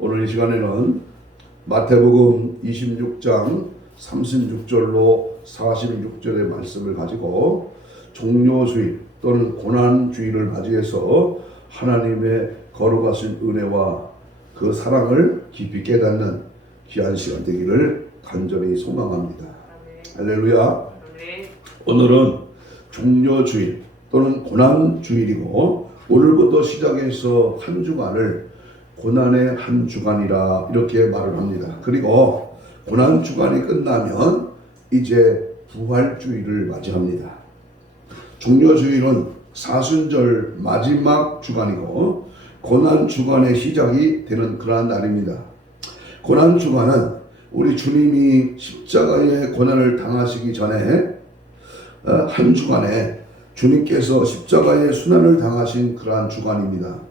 오늘 이 시간에는 마태복음 26장 36절로 46절의 말씀을 가지고 종료주의 또는 고난주의를 맞이해서 하나님의 거룩하신 은혜와 그 사랑을 깊이 깨닫는 귀한 시간 되기를 간절히 소망합니다. 할렐루야. 오늘은 종료주일 또는 고난주일이고 오늘부터 시작해서 한 주간을 고난의 한 주간이라 이렇게 말을 합니다. 그리고 고난 주간이 끝나면 이제 부활주일을 맞이합니다. 종료주일은 사순절 마지막 주간이고 고난 주간의 시작이 되는 그러한 날입니다. 고난 주간은 우리 주님이 십자가의 고난을 당하시기 전에 한 주간에 주님께서 십자가의 순환을 당하신 그러한 주간입니다.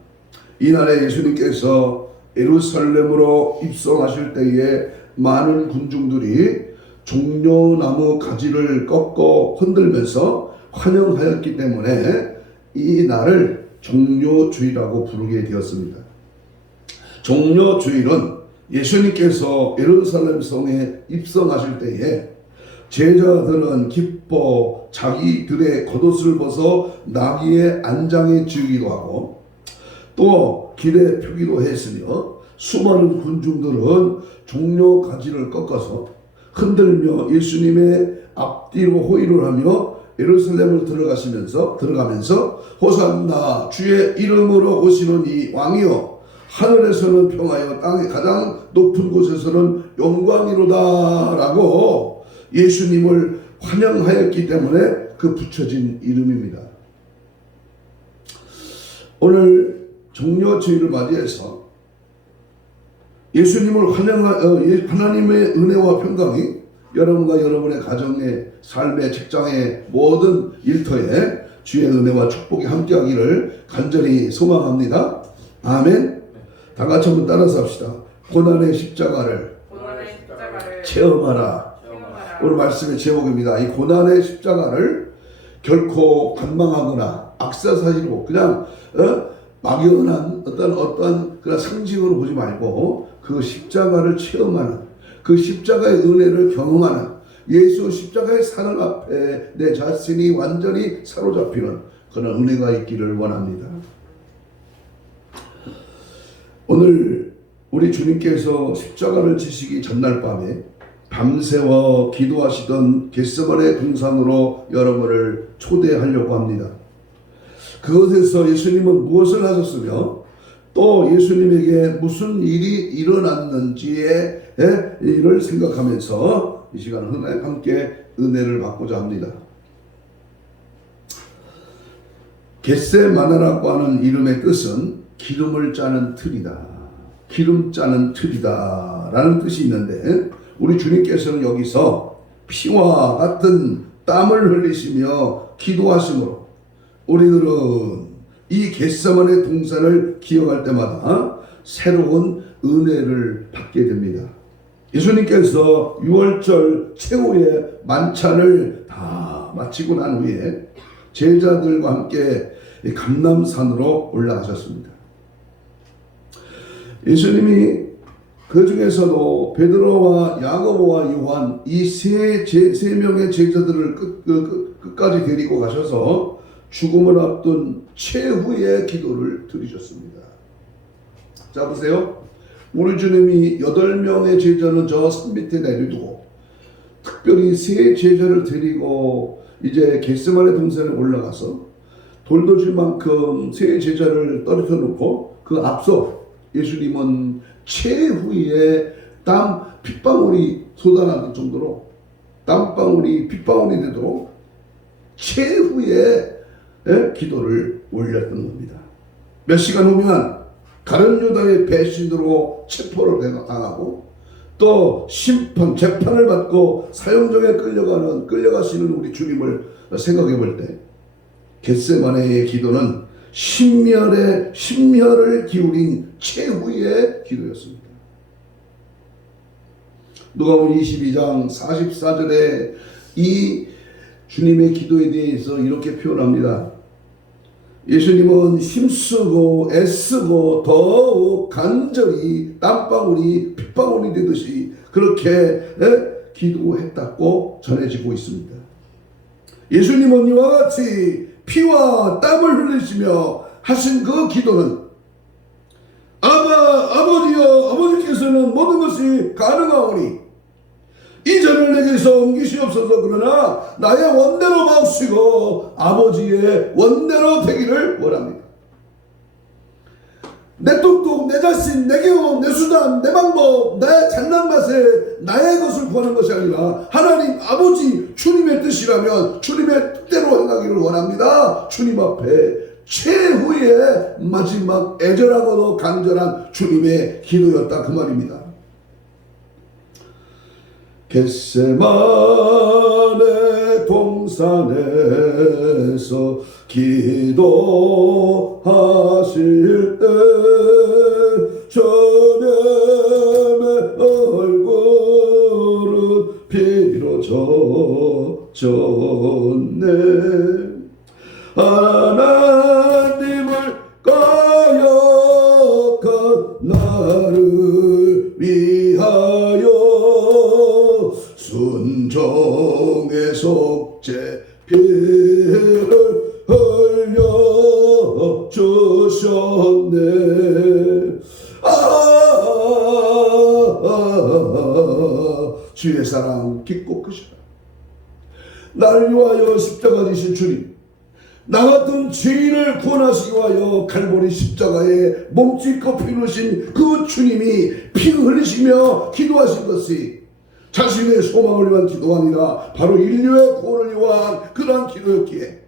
이날에 예수님께서 예루살렘으로 입성하실 때에 많은 군중들이 종려나무 가지를 꺾어 흔들면서 환영하였기 때문에 이 날을 종료주일이라고 부르게 되었습니다. 종료주일은 예수님께서 예루살렘 성에 입성하실 때에 제자들은 기뻐 자기들의 겉옷을 벗어 나귀의 안장에 지우기도 하고 또 길에 펴기도 했으며 수많은 군중들은 종려 가지를 꺾어서 흔들며 예수님의 앞뒤로 호의를 하며 예루살렘을 들어가면서 호산나 주의 이름으로 오시는 이 왕이여 하늘에서는 평하여 땅의 가장 높은 곳에서는 영광이로다 라고 예수님을 환영하였기 때문에 그 붙여진 이름입니다. 오늘 종료주일을 맞이해서 예수님을 하나님의 은혜와 평강이 여러분과 여러분의 가정의 삶의 직장의 모든 일터에 주의 은혜와 축복이 함께하기를 간절히 소망합니다. 아멘. 다 같이 한번 따라서 합시다. 고난의 십자가를 체험하라. 오늘 말씀의 제목입니다. 이 고난의 십자가를 결코 관망하거나 악사사시로 그냥 막연한 어떤 그런 상징으로 보지 말고 그 십자가를 체험하는 그 십자가의 은혜를 경험하는 예수 십자가의 사랑 앞에 내 자신이 완전히 사로잡히는 그런 은혜가 있기를 원합니다. 오늘 우리 주님께서 십자가를 지시기 전날 밤에 밤새워 기도하시던 겟세마네 동산으로 여러분을 초대하려고 합니다. 그것에서 예수님은 무엇을 하셨으며 또 예수님에게 무슨 일이 일어났는지의 일을 생각하면서 이 시간 함께 은혜를 받고자 합니다. 겟세마네라고 하는 이름의 뜻은 기름을 짜는 틀이다. 기름 짜는 틀이다 라는 뜻이 있는데 우리 주님께서는 여기서 피와 같은 땀을 흘리시며 기도하심으로 우리들은 이 겟세마네 동산을 기억할 때마다 새로운 은혜를 받게 됩니다. 예수님께서 6월절 최후의 만찬을 다 마치고 난 후에 제자들과 함께 감람산으로 올라가셨습니다. 예수님이 그 중에서도 베드로와 야고보와 요한 이 세 명의 제자들을 끝까지 데리고 가셔서 죽음을 앞둔 최후의 기도를 드리셨습니다. 자 보세요. 우리 주님이 8명의 제자는 저 산 밑에 내려두고 특별히 세 제자를 데리고 이제 겟세마네 동산에 올라가서 돌도질 만큼 세 제자를 떨어져 놓고 그 앞서 예수님은 최후의 땀 핏방울이 쏟아나는 정도로 땀방울이 핏방울이 되도록 최후의 기도를 올렸던 겁니다. 몇 시간 후면 다른 유다의 배신으로 체포를 당하고 또 재판을 받고 사형정에 끌려가시는 우리 주님을 생각해 볼 때 겟세마네의 기도는 심혈을 기울인 최후의 기도였습니다. 누가복음 22장 44절에 이 주님의 기도에 대해서 이렇게 표현합니다. 예수님은 힘쓰고 애쓰고 더욱 간절히 땀방울이 핏방울이 되듯이 그렇게 기도했다고 전해지고 있습니다. 예수님은 이와 같이 피와 땀을 흘리시며 하신 그 기도는 아버지여, 아버지께서는 모든 것이 가능하오니 이 잔을 내게서 옮기시옵소서. 그러나 나의 원대로 마옵시고 아버지의 원대로 되기를 원합니다. 내 뚝뚝, 내 자신, 내 경험, 내 수단, 내 방법, 내 장난맛에 나의 것을 구하는 것이 아니라 하나님 아버지 주님의 뜻이라면 주님의 뜻대로 행하기를 원합니다. 주님 앞에 최후의 마지막 애절하고도 간절한 주님의 기도였다, 그 말입니다. 겟세마네 동산에서 기도하실 때 주님의 얼굴은 피로 젖었네. 하나님을 거역한 나를 위하여 순종의 속죄 피를 흘려 주셨네. 주의 사랑 깊고 크시다. 나를 위하여 십자가 지신 주님, 나 같은 죄인을 구원하시기 위하여 갈보리 십자가에 몸짓고 피 흘리신 그 주님이 피 흘리시며 기도하신 것이 자신의 소망을 위한 기도가 아니라 바로 인류의 구원을 위한 그러한 기도였기에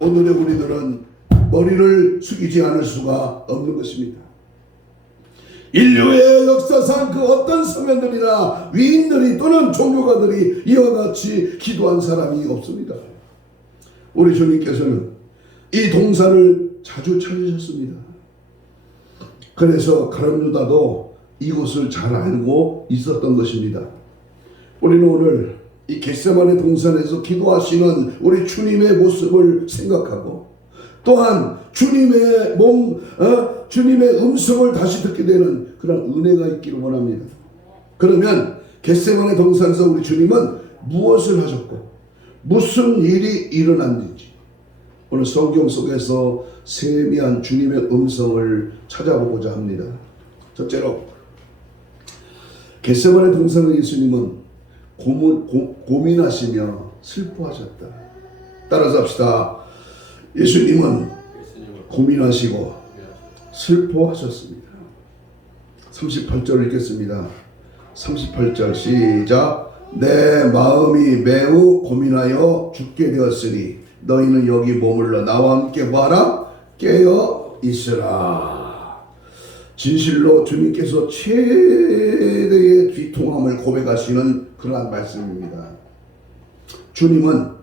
오늘의 우리들은 머리를 숙이지 않을 수가 없는 것입니다. 인류의 역사상 그 어떤 성현들이나 위인들이 또는 종교가들이 이와 같이 기도한 사람이 없습니다. 우리 주님께서는 이 동산을 자주 찾으셨습니다. 그래서 가룟 유다도 이곳을 잘 알고 있었던 것입니다. 우리는 오늘 이 겟세마네 동산에서 기도하시는 우리 주님의 모습을 생각하고 또한 주님의 주님의 음성을 다시 듣게 되는 그런 은혜가 있기를 원합니다. 그러면 겟세마네 동산에서 우리 주님은 무엇을 하셨고 무슨 일이 일어났는지 오늘 성경 속에서 세미한 주님의 음성을 찾아보고자 합니다. 첫째로 겟세마네 동산의 예수님은 고민하시며 슬퍼하셨다. 따라서 합시다. 예수님은 고민하시고 슬퍼하셨습니다. 38절 읽겠습니다. 38절 시작. 내 마음이 매우 고민하여 죽게 되었으니 너희는 여기 머물러 나와 함께 봐라. 깨어 있으라. 진실로 주님께서 최대의 비통함을 고백하시는 그러한 말씀입니다. 주님은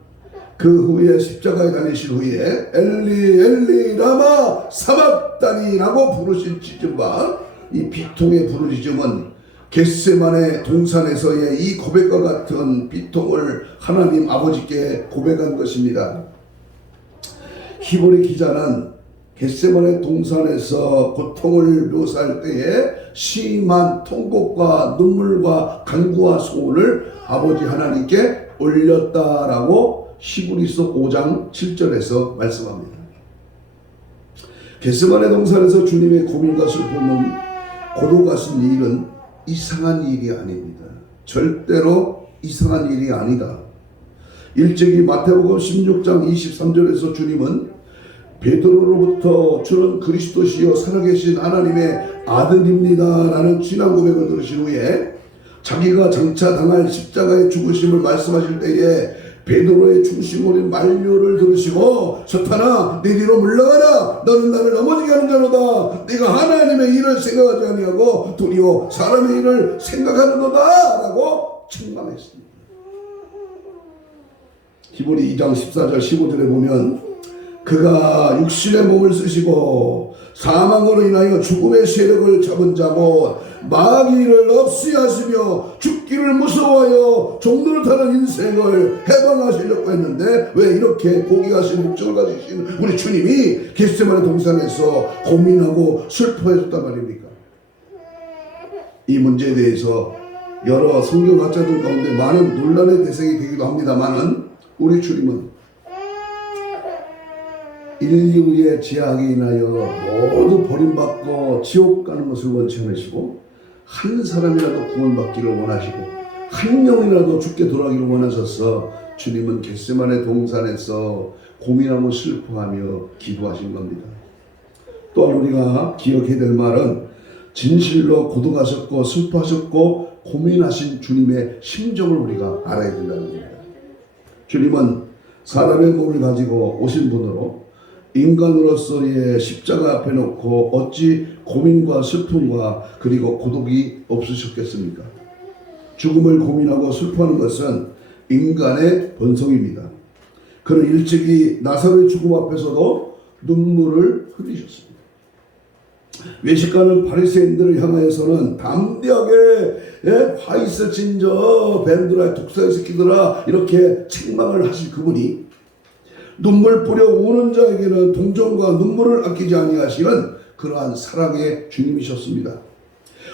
그 후에 십자가에 달리신 후에 엘리 엘리 라마 사박다니라고 부르신 지점과 이 비통의 부르짖음은 겟세마네 동산에서의 이 고백과 같은 비통을 하나님 아버지께 고백한 것입니다. 히브리 기자는 겟세마네 동산에서 고통을 묘사할 때에 심한 통곡과 눈물과 간구와 소원을 아버지 하나님께 올렸다라고 히브리서 5장 7절에서 말씀합니다. 겟세마네 동산에서 주님의 고민과 슬픔은 고독하신 일은 이상한 일이 아닙니다. 절대로 이상한 일이 아니다. 일제기 마태복음 16장 23절에서 주님은 베드로로부터 주는 그리스도시요 살아계신 하나님의 아들입니다 라는 진한 고백을 들으신 후에 자기가 장차 당할 십자가의 죽으심을 말씀하실 때에 베드로의 중심어린 만류를 들으시고 사탄아 내 뒤로 물러가라. 너는 나를 넘어지게 하는 자로다. 네가 하나님의 일을 생각하지 아니하고 도리어 사람의 일을 생각하는도다 라고 책망했습니다. 히브리 2장 14절 15절에 보면 그가 육신의 몸을 쓰시고 사망으로 인하여 죽음의 세력을 잡은 자고 마귀를 없이 하시며 죽기를 무서워하여 종로를 타는 인생을 해방하시려고 했는데 왜 이렇게 고귀하신 목적을 가지신 우리 주님이 겟세마네 동산에서 고민하고 슬퍼했단 말입니까? 이 문제에 대해서 여러 성경학자들 가운데 많은 논란의 대상이 되기도 합니다만은 우리 주님은 인류의 죄악에 인하여 모두 버림받고 지옥 가는 것을 원치 않으시고 한 사람이라도 구원받기를 원하시고 한 명이라도 죽게 돌아가기를 원하셔서 주님은 겟세마네 동산에서 고민하고 슬퍼하며 기도하신 겁니다. 또한 우리가 기억해야 될 말은 진실로 고독하셨고 슬퍼하셨고 고민하신 주님의 심정을 우리가 알아야 된다는 겁니다. 주님은 사람의 몸을 가지고 오신 분으로 인간으로서의 십자가 앞에 놓고 어찌 고민과 슬픔과 그리고 고독이 없으셨겠습니까? 죽음을 고민하고 슬퍼하는 것은 인간의 본성입니다. 그는 일찍이 나사로의 죽음 앞에서도 눈물을 흘리셨습니다. 외식하는 바리새인들을 향하여서는 담대하게 화이스 진저 뱀들아 독사의 새끼들아 이렇게 책망을 하실 그분이 눈물 뿌려 우는 자에게는 동정과 눈물을 아끼지 아니하시는 그러한 사랑의 주님이셨습니다.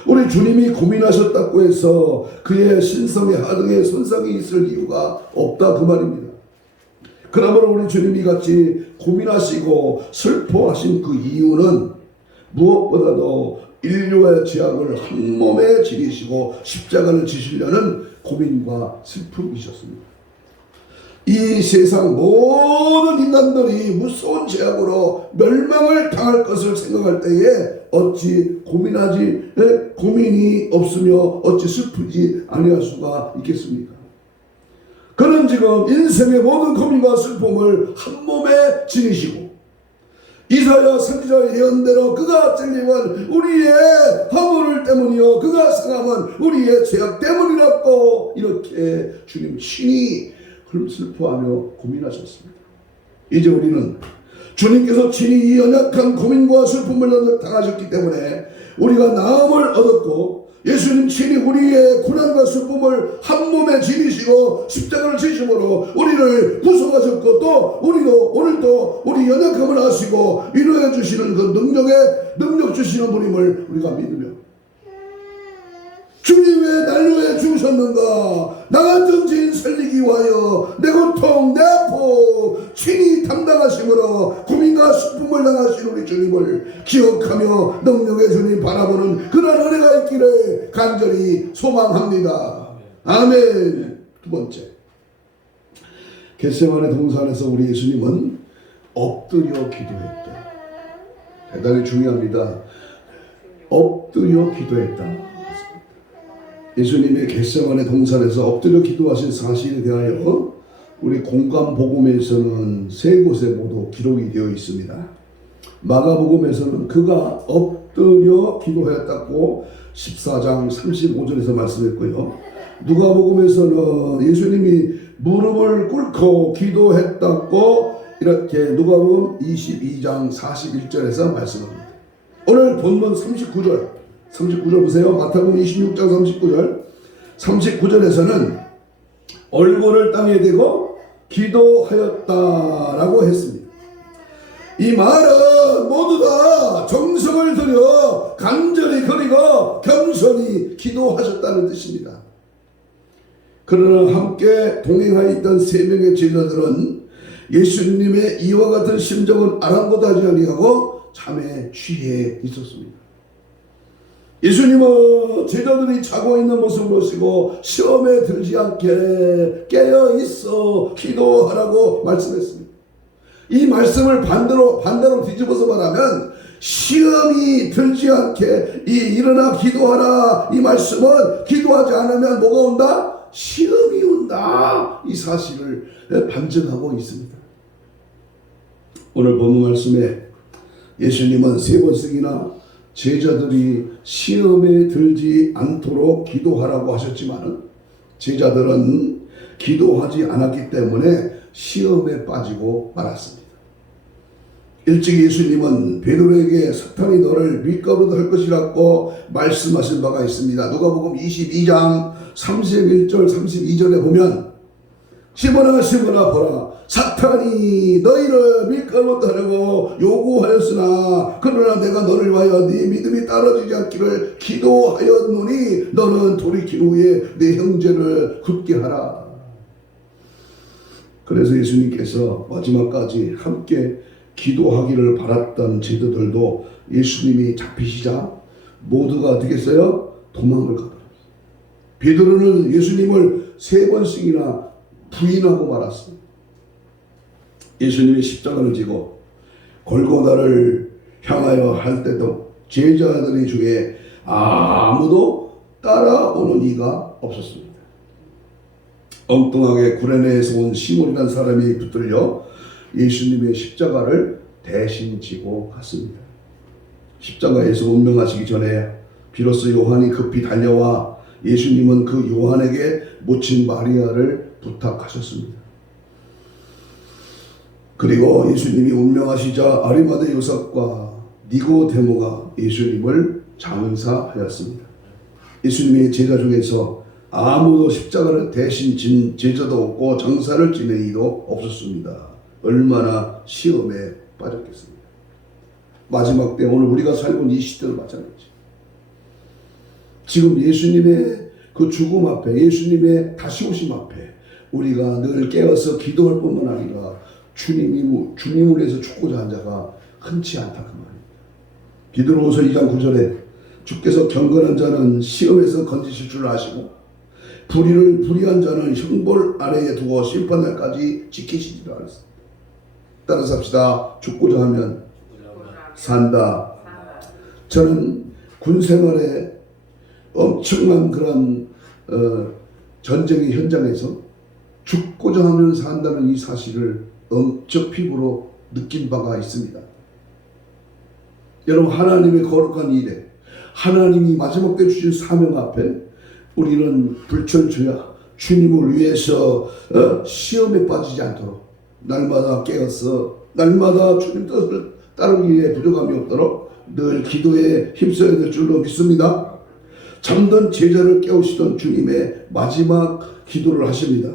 우리 주님이 고민하셨다고 해서 그의 신성의 하등에 손상이 있을 이유가 없다 그 말입니다. 그러므로 우리 주님이 같이 고민하시고 슬퍼하신 그 이유는 무엇보다도 인류의 죄악을 한 몸에 지니시고 십자가를 지시려는 고민과 슬픔이셨습니다. 이 세상 모든 인간들이 무서운 죄악으로 멸망을 당할 것을 생각할 때에 어찌 고민이 없으며 어찌 슬프지 아니할 수가 있겠습니까? 그는 지금 인생의 모든 고민과 슬픔을 한 몸에 지니시고 이사야 선지자의 예언대로 그가 찔림은 우리의 허물 때문이요 그가 상함은 우리의 죄악 때문이라고 이렇게 주님 친히 슬퍼하며 고민하셨습니다. 이제 우리는 주님께서 친히 이 연약한 고민과 슬픔을 당하셨기 때문에 우리가 나음을 얻었고 예수님 친히 우리의 고난과 슬픔을 한 몸에 지니시고 십자가를 지심으로 우리를 구속하셨고 또 우리도 오늘도 우리 연약함을 아시고 위로해 주시는 그 능력 주시는 분임을 우리가 믿으며 주님 왜 날 위해 죽으셨는가? 나 같은 죄인 살리기 위하여 내 고통 내 아픔 친히 담당하심으로 고민과 슬픔을 당하신 우리 주님을 기억하며 능력의 주님 바라보는 그런 은혜가 있기를 간절히 소망합니다. 아멘. 두 번째, 겟세마네 동산에서 우리 예수님은 엎드려 기도했다. 대단히 중요합니다. 엎드려 기도했다. 예수님의 겟세마네 동산에서 엎드려 기도하신 사실에 대하여 우리 공간복음에서는 세 곳에 모두 기록이 되어 있습니다. 마가복음에서는 그가 엎드려 기도하였다고 14장 35절에서 말씀했고요. 누가복음에서는 예수님이 무릎을 꿇고 기도했다고 이렇게 누가복음 22장 41절에서 말씀합니다. 오늘 본문 39절 보세요. 마태복음 26장 39절에서는 얼굴을 땅에 대고 기도하였다라고 했습니다. 이 말은 모두 다 정성을 들여 간절히 그리고 겸손히 기도하셨다는 뜻입니다. 그러나 함께 동행하여 있던 세 명의 제자들은 예수님의 이와 같은 심정은 아랑곳하지 아니하고 잠에 취해 있었습니다. 예수님은 제자들이 자고 있는 모습을 보시고 시험에 들지 않게 깨어있어 기도하라고 말씀했습니다. 이 말씀을 반대로 뒤집어서 말하면 시험이 들지 않게 일어나 기도하라 이 말씀은 기도하지 않으면 뭐가 온다? 시험이 온다. 이 사실을 반증하고 있습니다. 오늘 본문 말씀에 예수님은 세 번씩이나 제자들이 시험에 들지 않도록 기도하라고 하셨지만 제자들은 기도하지 않았기 때문에 시험에 빠지고 말았습니다. 일찍 예수님은 베드로에게 사탄이 너를 밀가루도 할 것이라고 말씀하신 바가 있습니다. 누가복음 22장 31절 32절에 보면 시몬아 시몬아 보라 사탄이 너희를 밀가루도 하려고 요구하였으나 그러나 내가 너를 위하여 네 믿음이 떨어지지 않기를 기도하였노니 너는 돌이킨 후에 네 형제를 굳게 하라. 그래서 예수님께서 마지막까지 함께 기도하기를 바랐던 제자들도 예수님이 잡히시자 모두가 어떻게 했어요? 도망을 가더라고요. 베드로는 예수님을 3번씩이나 부인하고 말았습니다. 예수님이 십자가를 지고 골고다를 향하여 할 때도 제자들 중에 아무도 따라오는 이가 없었습니다. 엉뚱하게 구레네에서 온 시몬이라는 사람이 붙들려 예수님의 십자가를 대신 지고 갔습니다. 십자가에서 운명하시기 전에 비로소 요한이 급히 달려와 예수님은 그 요한에게 모친 마리아를 부탁하셨습니다. 그리고 예수님이 운명하시자 아리마대 요셉과 니고데모가 예수님을 장사하였습니다. 예수님의 제자 중에서 아무도 십자가를 대신 진 제자도 없고 장사를 지낸 이도 없었습니다. 얼마나 시험에 빠졌겠습니까? 마지막 때 오늘 우리가 살고 있는 이 시대도 마찬가지. 지금 예수님의 그 죽음 앞에 예수님의 다시 오심 앞에 우리가 늘 깨어서 기도할 뿐만 아니라 주님을 위해서 죽고자 한 자가 흔치 않다 그 말입니다. 디도로서 2장 9절에 주께서 경건한 자는 시험에서 건지실 줄 아시고 불의한 자는 형벌 아래에 두고 심판날까지 지키시리라 하셨습니다. 따라서 합시다. 죽고자 하면 산다. 저는 군 생활에 엄청난 그런 전쟁의 현장에서 죽고자 하면 산다는 이 사실을 엄청 피부로 느낀 바가 있습니다. 여러분 하나님의 거룩한 일에 하나님이 마지막 때 주신 사명 앞에 우리는 불철주야 주님을 위해서 시험에 빠지지 않도록 날마다 깨어서 날마다 주님 뜻을 따르기 위해 부족함이 없도록 늘 기도에 힘써야 될 줄로 믿습니다. 잠든 제자를 깨우시던 주님의 마지막 기도를 하십니다.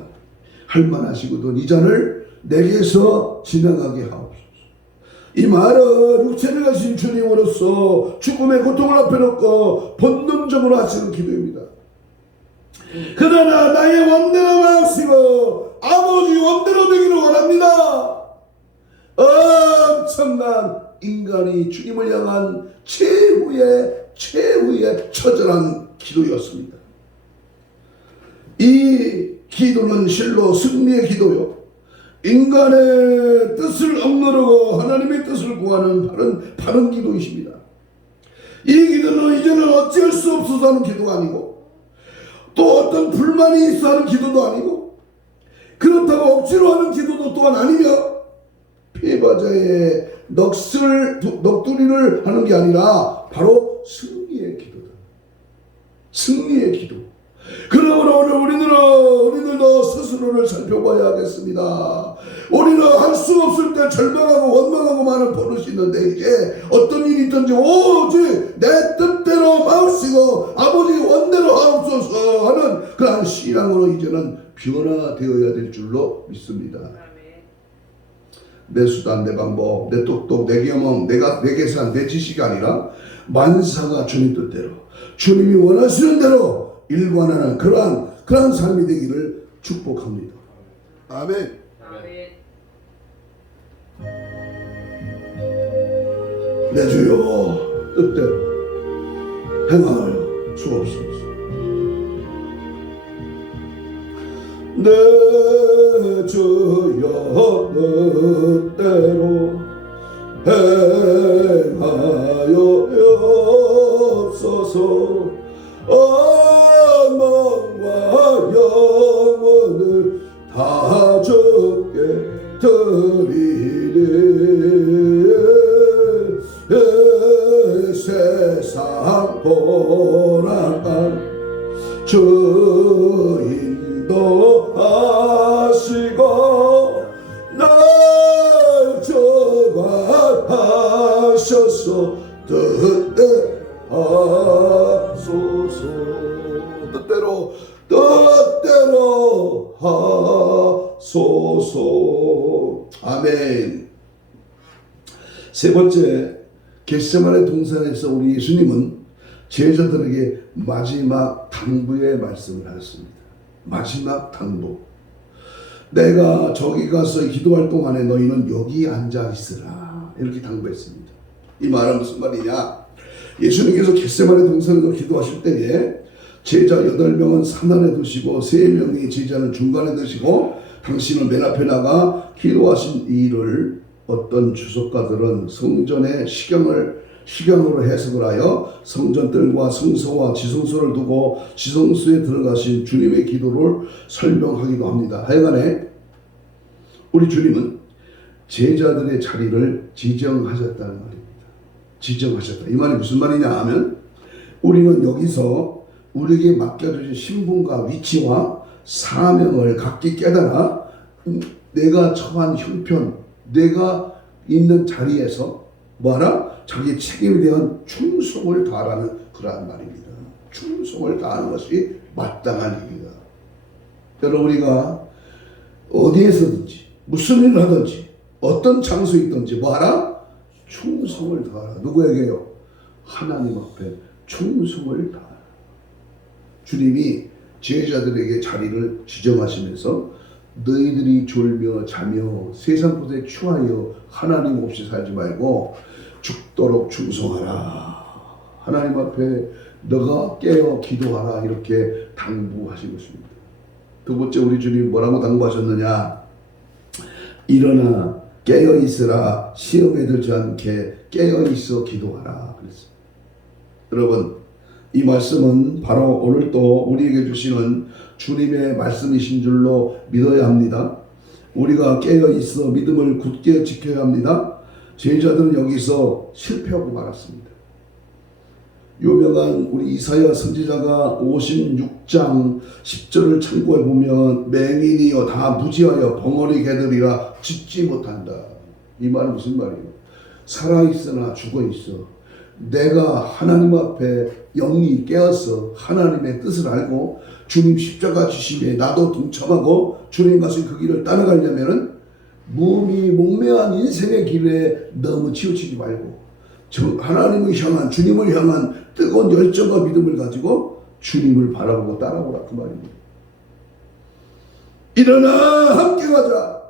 할만하시거든 이 잔을 내게서 지나가게 하옵소서. 이 말은 육체를 가신 주님으로서 죽음의 고통을 앞에 놓고 본능적으로 하시는 기도입니다. 그러나 나의 원대로 마시고 아버지 원대로 되기를 원합니다. 엄청난 인간이 주님을 향한 최후의 처절한 기도였습니다. 이 기도는 실로 승리의 기도요, 인간의 뜻을 억누르고 하나님의 뜻을 구하는 바른 기도이십니다. 이 기도는 이제는 어찌할 수 없어서 하는 기도가 아니고 또 어떤 불만이 있어 하는 기도도 아니고 그렇다고 억지로 하는 기도도 또한 아니며 패배자의 넋두리를 하는 게 아니라 바로 승리의 기도다. 승리의 기도. 그러므로 오늘 우리들도 스스로를 살펴봐야 하겠습니다. 우리는 할 수 없을 때 절망하고 원망하고 많은 버릇이 있는데 이제 어떤 일이 있든지 오직 내 뜻대로 마옵시고 아버지 원대로 하옵소서 하는 그러한 신앙으로 이제는 변화되어야 될 줄로 믿습니다. 내 수단, 내 방법, 내 똑똑, 내 경험, 내 계산, 내 지식이 아니라 만사가 주님 뜻대로 주님이 원하시는 대로 일관하는 그러한 삶이 되기를 축복합니다. 아멘. 내 주여 뜻대로 행하여 주옵소서. 내 주여 뜻대로 행하여 주옵소서. 마음과 영혼을 다 주께 드리리. 세상 고난한 주 인도하시고 날 주관하시고 뜻대로 하소서. 아멘. 세 번째, 겟세마네 동산에서 우리 예수님은 제자들에게 마지막 당부의 말씀을 하셨습니다. 마지막 당부. 내가 저기 가서 기도할 동안에 너희는 여기 앉아 있으라. 이렇게 당부했습니다. 이 말은 무슨 말이냐? 예수님께서 겟세마네 동산에서 기도하실 때에 제자 8명은 산 아래 두시고 3명의 제자는 중간에 두시고 당신은 맨 앞에 나가 기도하신 일을 어떤 주석가들은 성전의 시경으로 해석을 하여 성전들과 성소와 지성소를 두고 지성소에 들어가신 주님의 기도를 설명하기도 합니다. 하여간에 우리 주님은 제자들의 자리를 지정하셨다는 말입니다. 지정하셨다. 이 말이 무슨 말이냐 하면 우리는 여기서 우리에게 맡겨주신 신분과 위치와 사명을 각기 깨달아 내가 처한 형편, 내가 있는 자리에서 뭐하라? 자기 책임에 대한 충성을 다하라는 그러한 말입니다. 충성을 다하는 것이 마땅한 일이다. 여러분, 우리가 어디에서든지 무슨 일을 하든지 어떤 장소에 있든지 뭐하라? 충성을 다하라. 누구에게요? 하나님 앞에 충성을 다하라. 주님이 제자들에게 자리를 지정하시면서 너희들이 졸며 자며 세상 것에 취하여 하나님 없이 살지 말고 죽도록 충성하라. 하나님 앞에 너가 깨어 기도하라. 이렇게 당부하신 것입니다. 두 번째, 우리 주님이 뭐라고 당부하셨느냐? 일어나 깨어 있으라. 시험에 들지 않게 깨어 있어 기도하라. 그랬어요. 여러분, 이 말씀은 바로 오늘도 우리에게 주시는 주님의 말씀이신 줄로 믿어야 합니다. 우리가 깨어 있어 믿음을 굳게 지켜야 합니다. 제자들은 여기서 실패하고 말았습니다. 유명한 우리 이사야 선지자가 56장 10절을 참고해 보면 맹인이여 다 무지하여 벙어리 개들이라 짖지 못한다. 이 말은 무슨 말이에요? 살아있으나 죽어있어. 내가 하나님 앞에 영이 깨어서 하나님의 뜻을 알고 주님 십자가 지심에 나도 동참하고 주님 가신 그 길을 따라가려면은 몸이 몽매한 인생의 길에 너무 치우치지 말고 하나님을 향한, 주님을 향한 뜨거운 열정과 믿음을 가지고 주님을 바라보고 따라오라 그 말입니다. 일어나 함께 가자.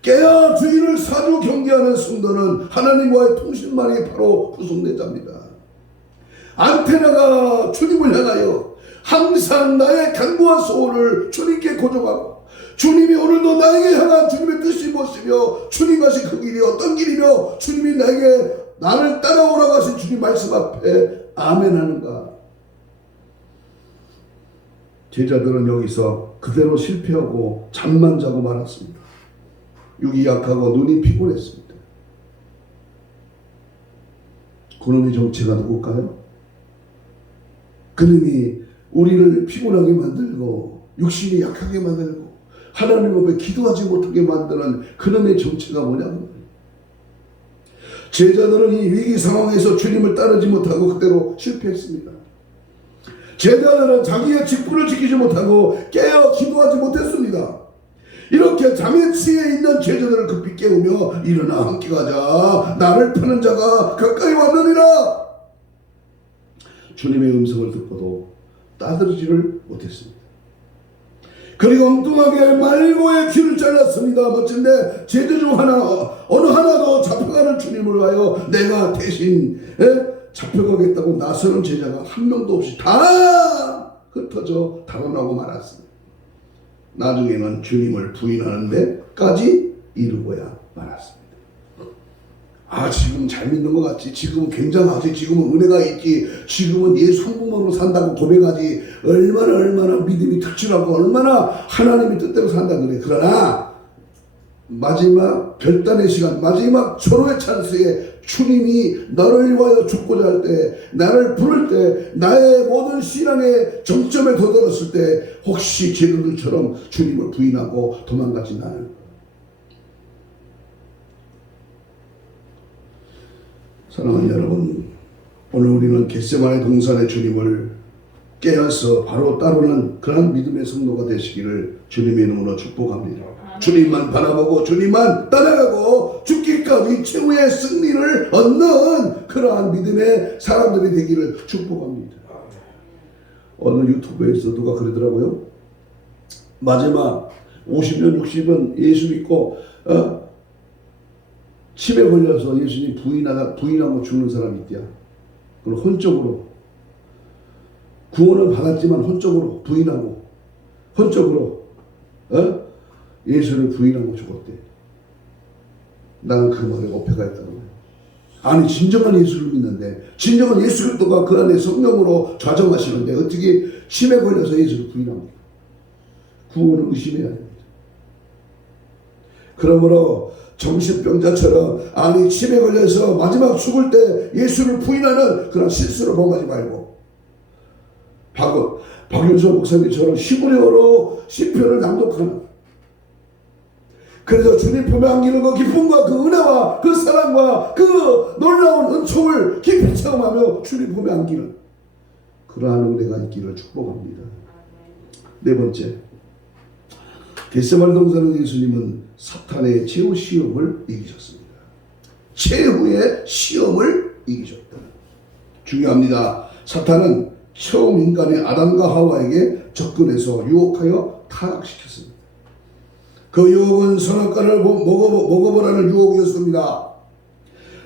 깨어 주의를 사주 경계하는 성도는 하나님과의 통신망이 바로 구속된 자입니다. 안테나가 주님을 향하여 항상 나의 간구와 소원을 주님께 고정하고 주님이 오늘도 나에게 향한 주님의 뜻이 무엇이며 주님 가신 그 길이 어떤 길이며 주님이 나에게 나를 따라오라고 하신 주님 말씀 앞에 아멘하는가? 제자들은 여기서 그대로 실패하고 잠만 자고 말았습니다. 육이 약하고 눈이 피곤했습니다. 그놈의 정체가 누굴까요? 그놈이 우리를 피곤하게 만들고 육신이 약하게 만들고 하나님 앞에 기도하지 못하게 만드는 그놈의 정체가 뭐냐고. 제자들은 이 위기 상황에서 주님을 따르지 못하고 그대로 실패했습니다. 제자들은 자기의 직분을 지키지 못하고 깨어 기도하지 못했습니다. 이렇게 잠에 취해 있는 제자들을 급히 깨우며 일어나 함께 가자. 나를 파는 자가 가까이 왔느니라. 주님의 음성을 듣고도 따르지를 못했습니다. 그리고 엉뚱하게 말고의 귀를 잘랐습니다. 멋진데 제자 중 어느 하나도 잡혀가는 주님을 위하여 내가 대신 잡혀가겠다고 나서는 제자가 한 명도 없이 다 흩어져 달아나고 말았습니다. 나중에는 주님을 부인하는 데까지 이르고야 말았습니다. 지금 잘 믿는 것 같지, 지금은 굉장하지, 지금은 은혜가 있지, 지금은 예수 성부모로 산다고 고백하지, 얼마나 믿음이 특출하고 얼마나 하나님의 뜻대로 산다 그래. 그러나 마지막 결단의 시간, 마지막 절호의 찬스에 주님이 너를 위하여 죽고자 할 때, 나를 부를 때, 나의 모든 신앙의 정점에 도달했을 때 혹시 제자들처럼 주님을 부인하고 도망가지 않을. 사랑하는 여러분, 오늘 우리는 겟세마네 동산의 주님을 깨어서 바로 따르는 그런 믿음의 성도가 되시기를 주님의 이름으로 축복합니다. 주님만 바라보고 주님만 따라가고 죽기까지 최후의 승리를 얻는 그러한 믿음의 사람들이 되기를 축복합니다. 어느 유튜브에서 누가 그러더라고요. 마지막 50년 60년 예수 믿고 침에 걸려서 예수님 부인하고 죽는 사람이 있대요. 그럼 혼적으로 구원을 받았지만 혼적으로 부인하고 혼적으로 예수를 부인하고 죽었대. 나는 그 말에 어폐가 있다는 거예요. 아니 진정한 예수를 믿는데 진정한 예수 그리스도가 그 안에 성령으로 좌정하시는데 어떻게 침에 걸려서 예수를 부인합니까? 구원을 의심해야 됩니다. 그러므로 정신병자처럼 아니 침에 걸려서 마지막 죽을 때 예수를 부인하는 그런 실수를 범하지 말고 박윤서 목사님처럼 히브리어로 시편을 낭독하는, 그래서 주님 품에 안기는 그 기쁨과 그 은혜와 그 사랑과 그 놀라운 은총을 깊이 체험하며 주님 품에 안기는 그러한 은혜가 있기를 축복합니다. 네 번째, 겟세마네 동산의 예수님은 사탄의 최후 시험을 이기셨습니다. 최후의 시험을 이기셨다. 중요합니다. 사탄은 처음 인간의 아담과 하와에게 접근해서 유혹하여 타락시켰습니다. 그 유혹은 선악과를 먹어보라는 유혹이었습니다.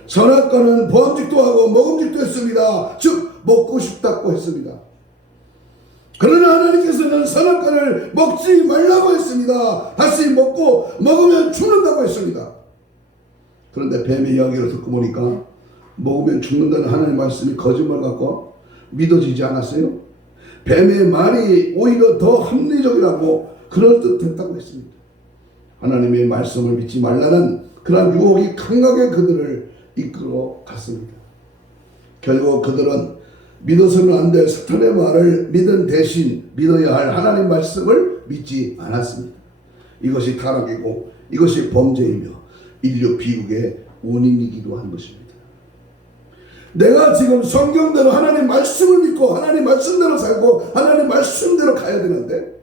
선악과는 번직도 하고 먹음직도 했습니다. 즉 먹고 싶다고 했습니다. 그러나 하나님께서는 선악과를 먹지 말라고 했습니다. 다시 먹으면 죽는다고 했습니다. 그런데 뱀의 이야기를 듣고 보니까 먹으면 죽는다는 하나님의 말씀이 거짓말 같고 믿어지지 않았어요. 뱀의 말이 오히려 더 합리적이라고 그럴듯했다고 했습니다. 하나님의 말씀을 믿지 말라는 그런 유혹이 강하게 그들을 이끌어 갔습니다. 결국 그들은 믿어서는 안 될 사탄의 말을 믿은 대신 믿어야 할 하나님 말씀을 믿지 않았습니다. 이것이 타락이고 이것이 범죄이며 인류 비극의 원인이기도 한 것입니다. 내가 지금 성경대로 하나님 말씀을 믿고 하나님 말씀대로 살고 하나님 말씀대로 가야 되는데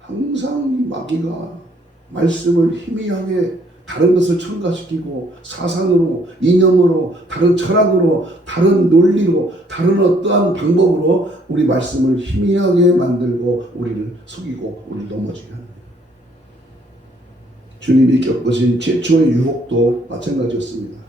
항상 이 마귀가 말씀을 희미하게 다른 것을 첨가시키고 사상으로, 이념으로, 다른 철학으로, 다른 논리로, 다른 어떠한 방법으로 우리 말씀을 희미하게 만들고 우리를 속이고 우리를 넘어지게 합니다. 주님이 겪으신 최초의 유혹도 마찬가지였습니다.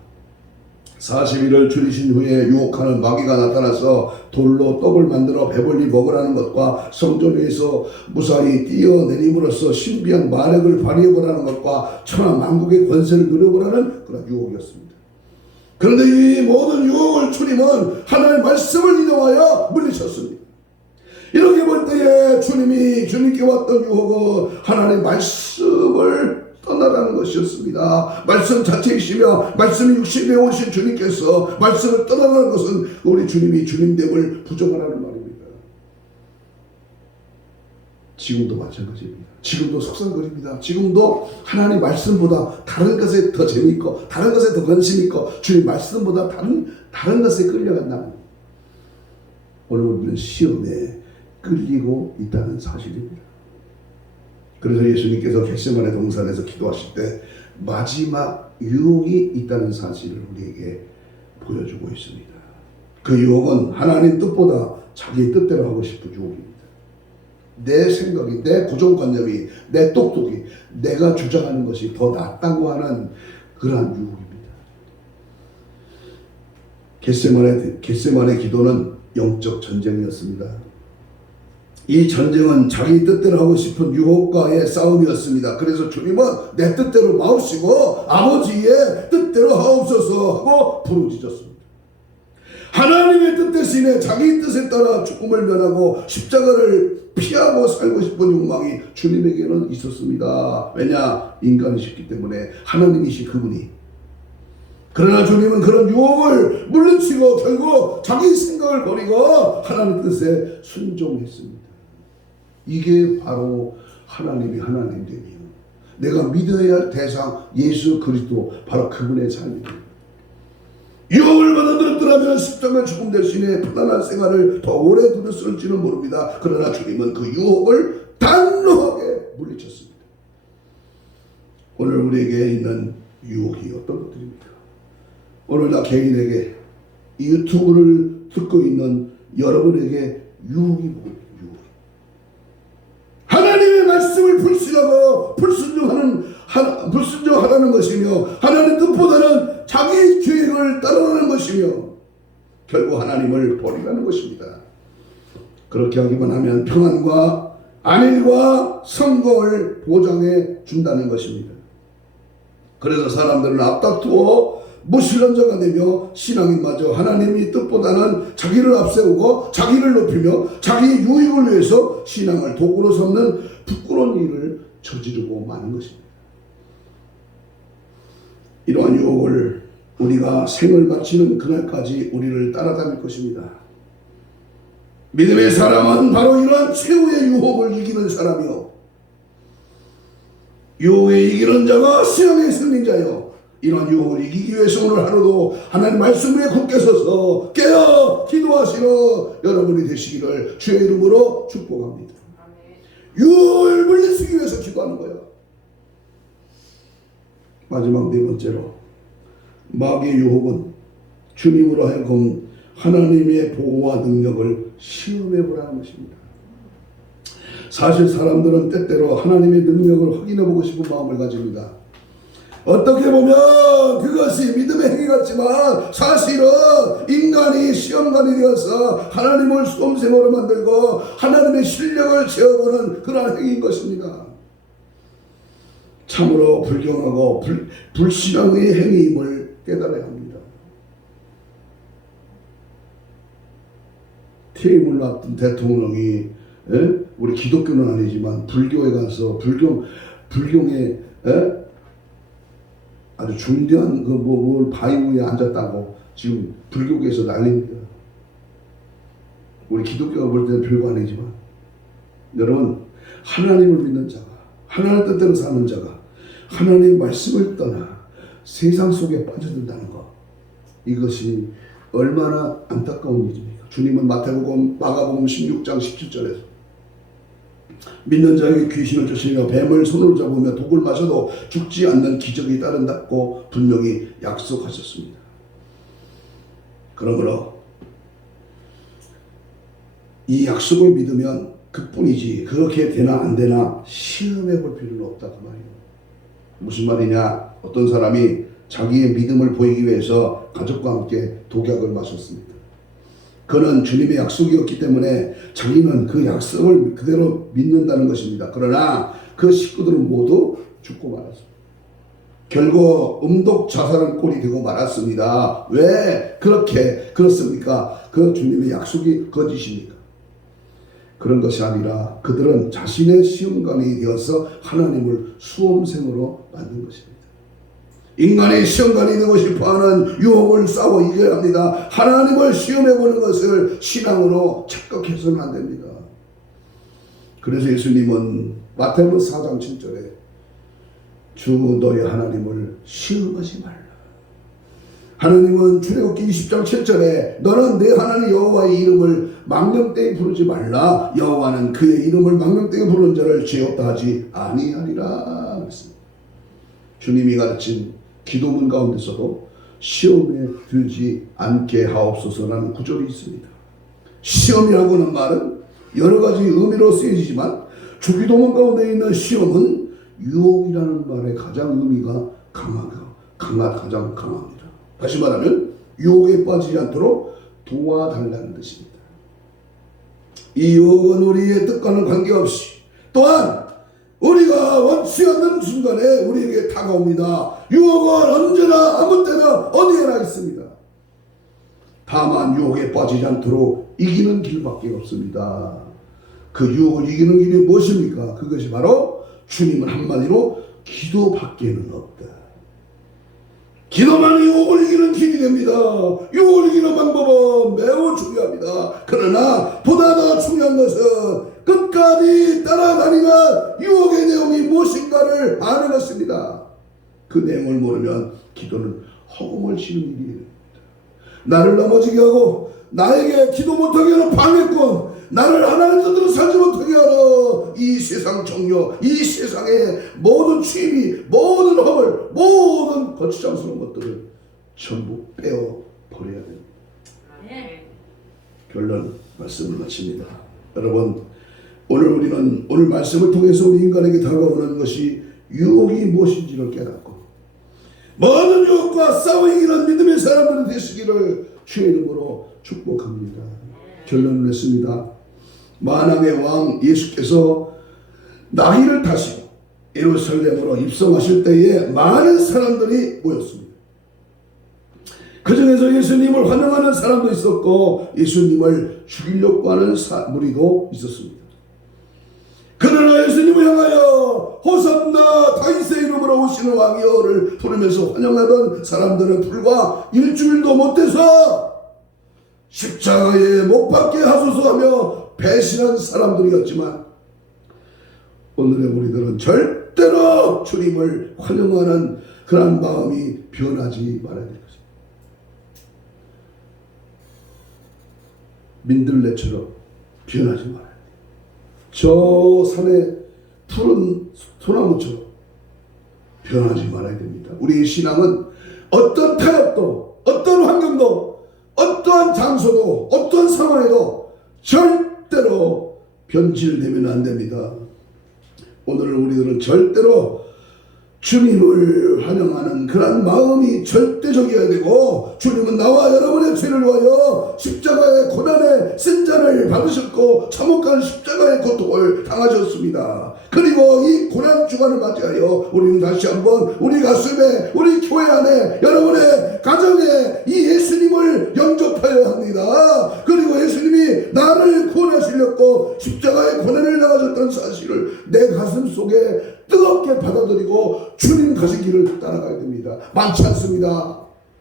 40일을 줄이신 후에 유혹하는 마귀가 나타나서 돌로 떡을 만들어 배불리 먹으라는 것과 성전 위에서 무사히 뛰어내림으로써 신비한 만행을 발휘해보라는 것과 천하 만국의 권세를 누려보라는 그런 유혹이었습니다. 그런데 이 모든 유혹을 주님은 하나님의 말씀을 인용하여 물리쳤습니다. 이렇게 볼 때에 주님께 왔던 유혹은 하나님의 말씀을 떠나라는 것이었습니다. 말씀 자체이시며 말씀이 육신에 오신 주님께서 말씀을 떠나라는 것은 우리 주님이 주님됨을 부정하라는 말입니다. 지금도 마찬가지입니다. 지금도 속상거립니다. 지금도 하나님 말씀보다 다른 것에 더 재미있고 다른 것에 더 관심 있고 주님 말씀보다 다른 것에 끌려간다는, 오늘 우리는 시험에 끌리고 있다는 사실입니다. 그래서 예수님께서 겟세마네 동산에서 기도하실 때 마지막 유혹이 있다는 사실을 우리에게 보여주고 있습니다. 그 유혹은 하나님 뜻보다 자기 뜻대로 하고 싶은 유혹입니다. 내 생각이, 내 고정관념이, 내 똑똑이, 내가 주장하는 것이 더 낫다고 하는 그러한 유혹입니다. 겟세마네 기도는 영적 전쟁이었습니다. 이 전쟁은 자기 뜻대로 하고 싶은 유혹과의 싸움이었습니다. 그래서 주님은 내 뜻대로 마옵시고 아버지의 뜻대로 하옵소서 하고 부르짖었습니다. 하나님의 뜻 대신에 자기 뜻에 따라 죽음을 면하고 십자가를 피하고 살고 싶은 욕망이 주님에게는 있었습니다. 왜냐? 인간이셨기 때문에, 하나님이신 그분이. 그러나 주님은 그런 유혹을 물리치고 결국 자기 생각을 버리고 하나님 뜻에 순종했습니다. 이게 바로 하나님이 하나님 되며 내가 믿어야 할 대상 예수 그리스도, 바로 그분의 삶입니다. 유혹을 받아들였더라면 십자가 죽음 대신에 편안한 생활을 더 오래 누렸을지는 모릅니다. 그러나 주님은 그 유혹을 단호하게 물리쳤습니다. 오늘 우리에게 있는 유혹이 어떤 것들입니까? 오늘 나 개인에게 이 유튜브를 듣고 있는 여러분에게 유혹이 뭐예요? 유혹. 하나님의 말씀을 불순종하라는 것이며 하나님 뜻보다는 자기 계획을 따르는 것이며 결국 하나님을 버리라는 것입니다. 그렇게 하기만 하면 평안과 안일과 성공을 보장해 준다는 것입니다. 그래서 사람들은 앞다투어 무신론자가 되며 신앙인마저 하나님의 뜻보다는 자기를 앞세우고 자기를 높이며 자기의 유익을 위해서 신앙을 도구로 삼는 부끄러운 일을 저지르고 마는 것입니다. 이러한 유혹을 우리가 생을 마치는 그날까지 우리를 따라다닐 것입니다. 믿음의 사람은 바로 이러한 최후의 유혹을 이기는 사람이요, 유혹에 이기는 자가 신앙의 승리자요. 이러한 유혹을 이기기 위해서 오늘 하루도 하나님 말씀 위에 굳게 서서 깨어 기도하시러 여러분이 되시기를 주의 이름으로 축복합니다. 유혹을 물리치기 위해서 기도하는 거예요. 마지막 네 번째로, 마귀의 유혹은 주님으로 하여금 하나님의 보호와 능력을 시험해 보라는 것입니다. 사실 사람들은 때때로 하나님의 능력을 확인해 보고 싶은 마음을 가집니다. 어떻게 보면 그것이 믿음의 행위 같지만 사실은 인간이 시험관이 되어서 하나님을 수험생으로 만들고 하나님의 실력을 채워보는 그러한 행위인 것입니다. 참으로 불경하고 불신앙의 행위임을 깨달아야 합니다. 퇴임을 놨던 대통령이 우리 기독교는 아니지만 불교에 가서 불경에 아주 중대한 바위 위에 앉았다고 지금 불교계에서 난립니다. 우리 기독교가 볼 때는 별거 아니지만 여러분, 하나님을 믿는 자가, 하나님 뜻대로 사는 자가 하나님의 말씀을 떠나 세상 속에 빠져든다는 것, 이것이 얼마나 안타까운 일입니까? 주님은 마태복음, 마가복음 16장 17절에서 믿는 자에게 귀신을 쫓으며 뱀을 손으로 잡으며 독을 마셔도 죽지 않는 기적이 따른다고 분명히 약속하셨습니다. 그러므로 이 약속을 믿으면 그뿐이지 그렇게 되나 안 되나 시험해 볼 필요는 없다, 그 말이에요. 무슨 말이냐? 어떤 사람이 자기의 믿음을 보이기 위해서 가족과 함께 독약을 마셨습니다. 그는 주님의 약속이었기 때문에 자기는 그 약속을 그대로 믿는다는 것입니다. 그러나 그 식구들은 모두 죽고 말았습니다. 결국 음독 자살한 꼴이 되고 말았습니다. 왜 그렇습니까? 그 주님의 약속이 거짓입니까? 그런 것이 아니라 그들은 자신의 시험관이 되어서 하나님을 수험생으로 만든 것입니다. 인간이 시험관이 되고 싶어하는 유혹을 싸워 이겨야 합니다. 하나님을 시험해보는 것을 신앙으로 착각해서는 안 됩니다. 그래서 예수님은 마태복음 4장 7절에 주 너희 하나님을 시험하지 말라. 하나님은 출애굽기 20장 7절에 너는 내 하나님 여호와의 이름을 망령되이 부르지 말라. 여호와는 그의 이름을 망령되이 부르는 자를 죄 없다 하지 아니하리라 그랬습니다. 주님이 가르친 기도문 가운데서도 시험에 들지 않게 하옵소서라는 구절이 있습니다. 시험이라고 하는 말은 여러 가지 의미로 쓰여지지만 주기도문 가운데 있는 시험은 유혹이라는 말의 가장 의미가 가장 강합니다. 다시 말하면 유혹에 빠지지 않도록 도와달라는 뜻입니다. 이 유혹은 우리의 뜻과는 관계없이 또한 우리가 원치 않는 순간에 우리에게 다가옵니다. 유혹은 언제나 아무 때나 어디에나 있습니다. 다만 유혹에 빠지지 않도록 이기는 길밖에 없습니다. 그 유혹을 이기는 길이 무엇입니까? 그것이 바로 주님은 한마디로 기도밖에는 없다. 기도만 유혹을 이기는 길이 됩니다. 유혹을 이기는 방법은 매우 중요합니다. 그러나 보다 더 중요한 것은 끝까지 따라다니는 유혹의 내용이 무엇인가를 아는 것입니다. 그 내용을 모르면 기도는 허공을 치는 일이 됩니다. 나를 넘어지게 하고 나에게 기도 못하게 하는 방해꾼, 나를 하나님 뜻대로 살지 못하게 하는 이 세상 정욕, 이 세상의 모든 취미, 모든 허물, 모든 거추장스러운 것들을 전부 빼어 버려야 됩니다. 결론 말씀을 마칩니다. 여러분, 오늘 말씀을 통해서 우리 인간에게 다가오는 것이 유혹이 무엇인지를 깨닫고 모든 유혹과 싸워 이기는 믿음의 사람들이 되시기를 주의 이름으로 축복합니다. 결론을 냈습니다. 만왕의 왕 예수께서 나귀를 타시고 예루살렘으로 입성하실 때에 많은 사람들이 모였습니다. 그 중에서 예수님을 환영하는 사람도 있었고 예수님을 죽이려고 하는 무리도 있었습니다. 그러나 예수님을 향하여 호산나 다윗의 이름으로 오시는 왕이여를 부르면서 환영하던 사람들은 불과 일주일도 못돼서 십자가에 못 박게 하소서하며 배신한 사람들이었지만 오늘의 우리들은 절대로 주님을 환영하는 그런 마음이 변하지 말아야 될 것입니다. 민들레처럼 변하지 말아야 돼요. 저 산의 푸른 소나무처럼 변하지 말아야 됩니다. 우리의 신앙은 어떤 타협도, 어떤 환경도, 어떠한 장소도, 어떠한 상황에도 절대로 변질되면 안 됩니다. 오늘 우리들은 절대로 주님을 환영하는 그런 마음이 절대적이어야 되고, 주님은 나와 여러분의 죄를 위하여 십자가의 고난의 쓴잔을 받으셨고 참혹한 십자가의 고통을 당하셨습니다. 그리고 이 고난 주간을 맞이하여 우리는 다시 한번 우리 가슴에, 우리 교회 안에, 여러분의 가정에 이 예수님을 영접하여야 합니다. 그리고 예수님이 나를 구원하시려고 십자가의 고난을 당하셨다는 사실을 내 가슴 속에 뜨겁게 받아들이고 주님 가신 길을 따라가야 됩니다. 많지 않습니다.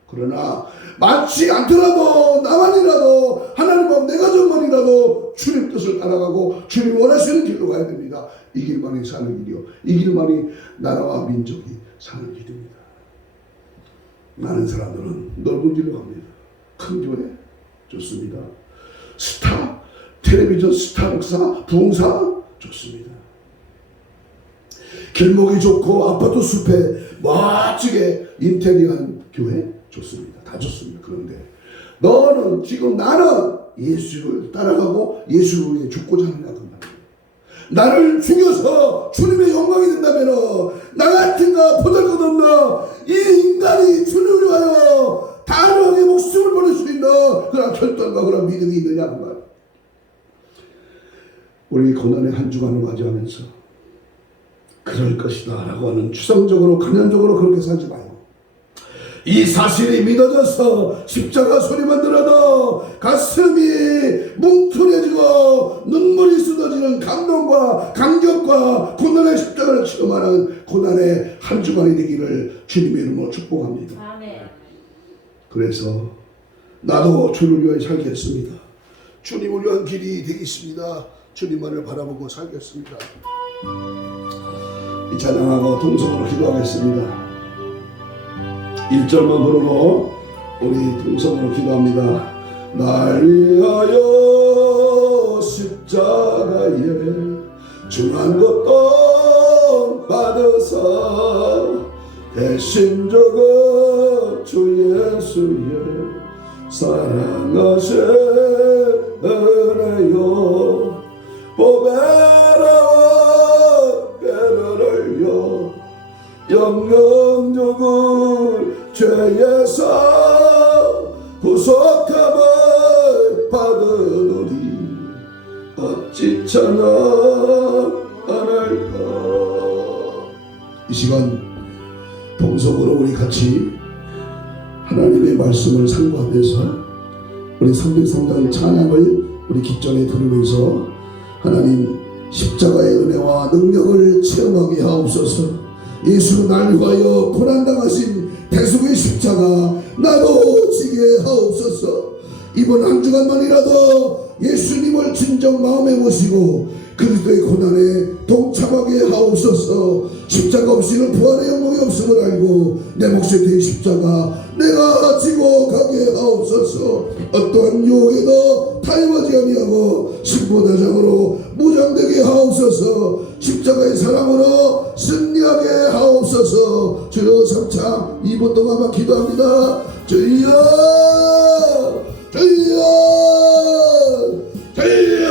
그러나 많지 않더라도 나만이라도 하나님과 내 가족만이라도 주님 뜻을 따라가고 주님 원하시는 길로 가야 됩니다. 이 길만이 사는 길이요, 이 길만이 나라와 민족이 사는 길입니다. 많은 사람들은 넓은 길로 갑니다. 큰 교회 좋습니다. 스타, 텔레비전 스타 목사, 부흥사 좋습니다. 길목이 좋고 아파트 숲에 멋지게 인테리어한 교회 좋습니다. 다 좋습니다. 그런데 너는 지금 나는 예수를 따라가고 예수를 위해 죽고자 하느냐 그 말이에요. 나를 죽여서 주님의 영광이 된다면 나 같은가 보잘것없는 이 인간이 주님을 위하여 단호하게 목숨을 버릴 수 있는 그런 결단과 그런 믿음이 있느냐 그 말이에요. 우리 고난의 한 주간을 맞이하면서 그럴 것이다 라고 하는 추상적으로 관념적으로 그렇게 살지 마요. 이 사실이 믿어져서 십자가 소리만 들어도 가슴이 뭉클해지고 눈물이 쏟아지는 감동과 감격과 고난의 십자가를 체험하는 고난의 한 주간이 되기를 주님의 이름으로 축복합니다. 아멘. 그래서 나도 주를 위하여 살겠습니다. 주님을 위한 길이 되겠습니다. 주님만을 바라보고 살겠습니다. 이 찬양하고 통성으로 기도하겠습니다. 1절만 부르고 우리 통성으로 기도합니다. 날 위하여 십자가에 중한 것도 받으사 대신 적은 주 예수의 사랑하신 은혜요 보배로운 배를 영영적은 죄에서 구속함을 받으노니 어찌 찬양하날까. 이 시간 동성으로 우리 같이 하나님의 말씀을 상고하면서 우리 303장 찬양을 우리 기전에 들으면서 하나님 십자가의 은혜와 능력을 체험하게 하옵소서. 예수 날 위하여 고난당하신 대속의 십자가 나도 지게 하옵소서. 이번 한 주간만이라도 예수님을 진정 마음에 모시고 그리스도의 고난에 동참하게 하옵소서. 십자가 없이는 부활의 영광이 없음을 알고 내 몫에 대해 십자가 내가 지고 가게 하옵소서. 어떠한 유혹에도 타임하지 아니하고 승부대장으로 무장되게 하옵소서. 십자가의 사랑으로 승리하게 하옵소서. 주여 3차 2분 동안만 기도합니다. 주여 주여 주여.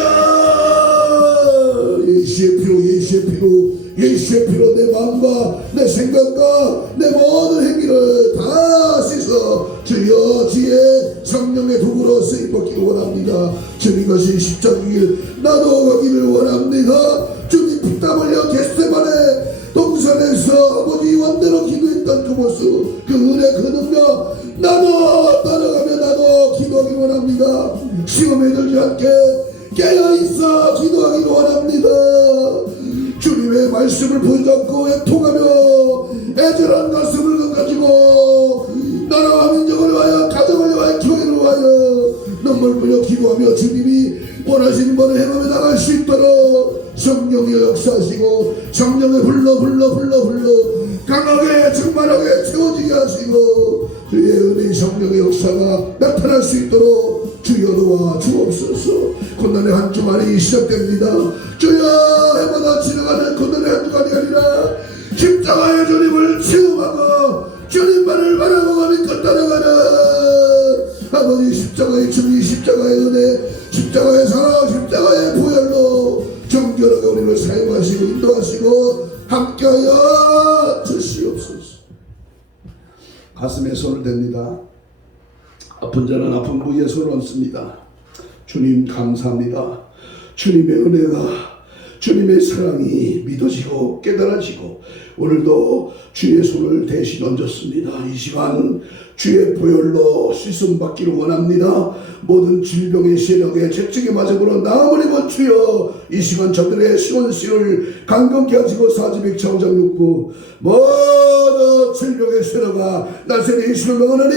예수의 피로 예수의 피로 예수의 피로 내 마음과 내 생각과 내 모든 행위를 다 씻어 주여 주의 성령의 도구로 쓰임받기를 원합니다. 주님 것이 십자가길 나도 가기를 원합니다. 주님 피땀 흘려 겟세마네 동산에서 아버지 원대로 기도했던 그 모습, 그 은혜, 그 능력 나도 따라가며 나도 기도하기를 원합니다. 시험에 들지 않게 깨어있어 기도하기를 원합니다. 주님의 말씀을 붙잡고 애통하며 애절한 가슴을 가지고 나라와 민족을 위하여 가정을 위하여 교회를 위하여 눈물 흘려 기도하며 주님이 원하시는 바를 행하며 나갈 수 있도록 성령의 역사하시고 성령의 불러 강하게 충만하게 채워지게 하시고 주의 은혜의 성령의 역사가 나타날 수 있도록 주여 도와주옵소서. 고난의 한 주간이 시작됩니다. 주여 해마다 지나가는 고난의 한 주간이 아니라 십자가의 주님을 체험하고 주님만을 바라보고 믿고 따라가는 아버지 십자가의 주님, 십자가의 은혜, 십자가의 사랑, 십자가의 보혈로 정결하게 우리를 사용하시고 인도하시고 함께하여 주시옵소서. 가슴에 손을 댑니다. 아픈 자는 아픈 부위에 손을 얹습니다. 주님 감사합니다. 주님의 은혜가 주님의 사랑이 믿어지고 깨달아지고 오늘도 주의 손을 대신 얹었습니다. 이 시간 주의 보혈로 씻음 받기를 원합니다. 모든 질병의 세력에 죄책의 마저으로 나음을 입어 주여 이 시간 저들의 시온씨를 강건케 하시고 사지백 창장육부 모든 질병의 세력아 나세리 예수를 명하노니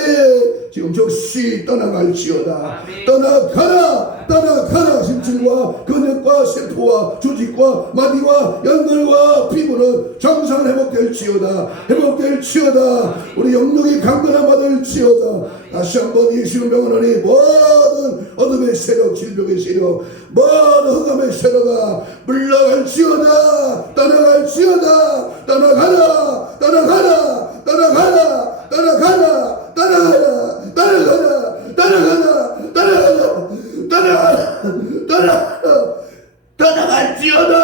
지금 즉시 떠나갈지어다. 떠나가라 떠나가라. 심줄과 근육과 세포와 조직과 마디와 연골과 피부는 정상 회복될지어다. 회복될지어다. 우리 영역이 강건함 받을지어다. 다시 한번 예수를 명하노니 모든 어둠의 세력 질병의 세력 모든 흑암의 세력아 물러갈지어다. 떠나갈지어다. 떠나가라 떠나가라 떠나가라 떠나가라 떠나가라 떠나가라 떠나가라 떠나가라 떠나가라 떠나가라 떠나갈지어다.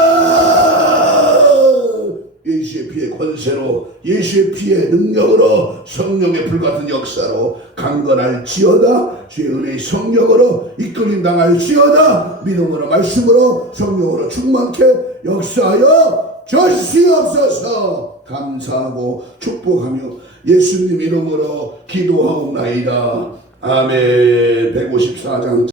예수의 피의 권세로 예수의 피의 능력으로 성령의 불같은 역사로 강건할지어다. 주의 은혜의 성령으로 이끌림 당할지어다. 믿음으로 말씀으로 성령으로 충만케 역사하여 주시옵소서. 감사하고 축복하며 예수님 이름으로 기도하옵나이다. 아멘. 154장